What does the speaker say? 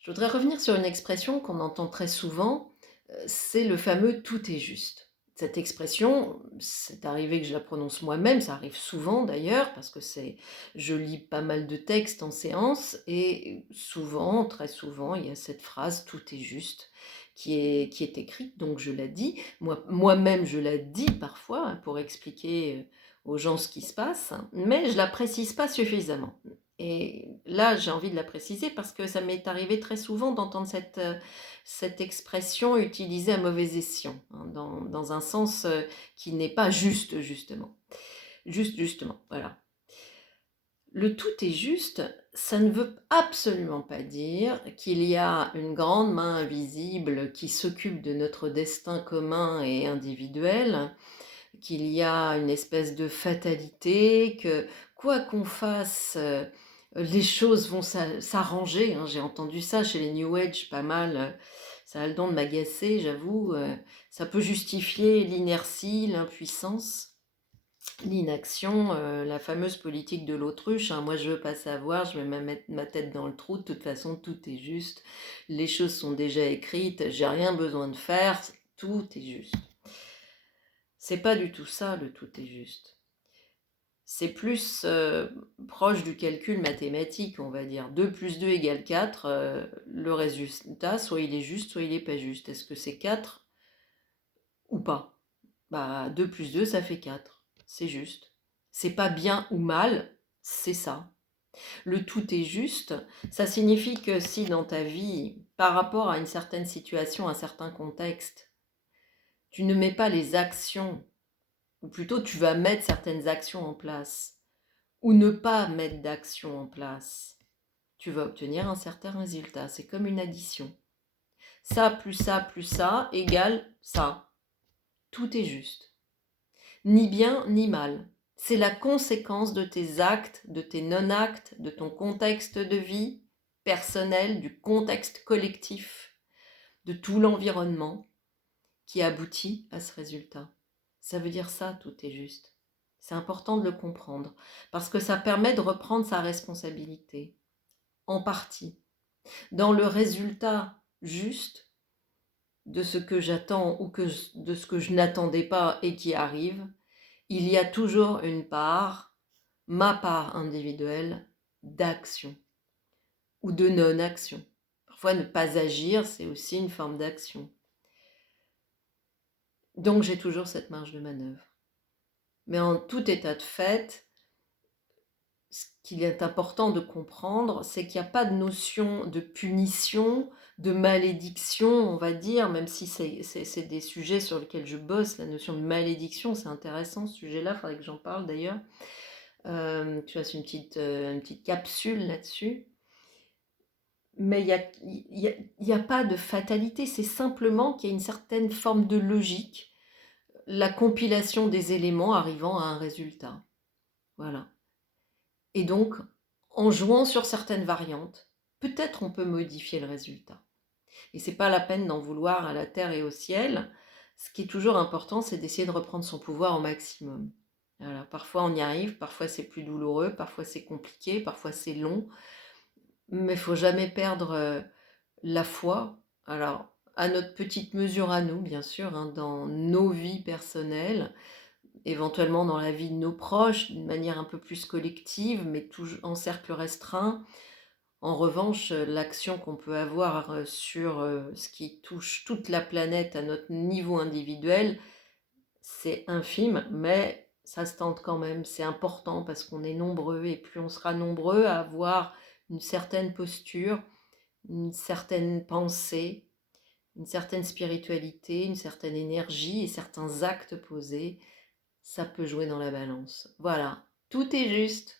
Je voudrais revenir sur une expression qu'on entend très souvent, c'est le fameux «tout est juste». Cette expression, c'est arrivé que je la prononce moi-même, ça arrive souvent d'ailleurs parce que je lis pas mal de textes en séance et souvent, très souvent, il y a cette phrase «tout est juste» qui est écrite, donc je la dis. Moi-même, je la dis parfois, hein, pour expliquer, aux gens ce qui se passe, mais je la précise pas suffisamment. Et là, j'ai envie de la préciser parce que ça m'est arrivé très souvent d'entendre cette expression utilisée à mauvais escient, hein, dans un sens qui n'est pas juste, justement. Justement, voilà. Le tout est juste, ça ne veut absolument pas dire qu'il y a une grande main invisible qui s'occupe de notre destin commun et individuel, qu'il y a une espèce de fatalité, que quoi qu'on fasse, les choses vont s'arranger, hein. J'ai entendu ça chez les New Age pas mal, ça a le don de m'agacer, j'avoue, ça peut justifier l'inertie, l'impuissance, l'inaction, la fameuse politique de l'autruche, hein. Moi, je veux pas savoir, je vais même mettre ma tête dans le trou, de toute façon, tout est juste, les choses sont déjà écrites, j'ai rien besoin de faire, tout est juste. C'est pas du tout ça, le tout est juste. C'est plus proche du calcul mathématique, on va dire. 2 plus 2 égale 4. Le résultat, soit il est juste, soit il est pas juste. Est-ce que c'est 4 ou pas? Bah, 2 plus 2, ça fait 4. C'est juste. C'est pas bien ou mal, c'est ça. Le tout est juste, ça signifie que si dans ta vie, par rapport à une certaine situation, un certain contexte, tu ne mets pas les actions, ou plutôt tu vas mettre certaines actions en place, ou ne pas mettre d'action en place, tu vas obtenir un certain résultat. C'est comme une addition. Ça plus ça égale ça. Tout est juste. Ni bien ni mal. C'est la conséquence de tes actes, de tes non-actes, de ton contexte de vie personnel, du contexte collectif, de tout l'environnement qui aboutit à ce résultat. Ça veut dire ça, tout est juste. C'est important de le comprendre parce que ça permet de reprendre sa responsabilité, en partie, dans le résultat juste de ce que j'attends ou de ce que je n'attendais pas et qui arrive. Il y a toujours une part, ma part individuelle, d'action ou de non-action. Parfois, ne pas agir, c'est aussi une forme d'action. Donc, j'ai toujours cette marge de manœuvre. Mais en tout état de fait, ce qu'il est important de comprendre, c'est qu'il n'y a pas de notion de punition, de malédiction, on va dire, même si c'est des sujets sur lesquels je bosse, la notion de malédiction, c'est intéressant ce sujet-là, il faudrait que j'en parle d'ailleurs. Tu fasses une petite capsule là-dessus. Mais il y a pas de fatalité, c'est simplement qu'il y a une certaine forme de logique, la compilation des éléments arrivant à un résultat. Voilà. Et donc, en jouant sur certaines variantes, peut-être on peut modifier le résultat. Et c'est pas la peine d'en vouloir à la terre et au ciel. Ce qui est toujours important, c'est d'essayer de reprendre son pouvoir au maximum. Voilà. Parfois on y arrive, parfois c'est plus douloureux, parfois c'est compliqué, parfois c'est long, mais il faut jamais perdre la foi. Alors, à notre petite mesure à nous, bien sûr, hein, dans nos vies personnelles, éventuellement dans la vie de nos proches, d'une manière un peu plus collective, mais toujours en cercle restreint. En revanche, l'action qu'on peut avoir sur ce qui touche toute la planète à notre niveau individuel, c'est infime, mais ça se tente quand même. C'est important parce qu'on est nombreux et plus on sera nombreux à avoir une certaine posture, une certaine pensée, une certaine spiritualité, une certaine énergie et certains actes posés, ça peut jouer dans la balance. Voilà, tout est juste.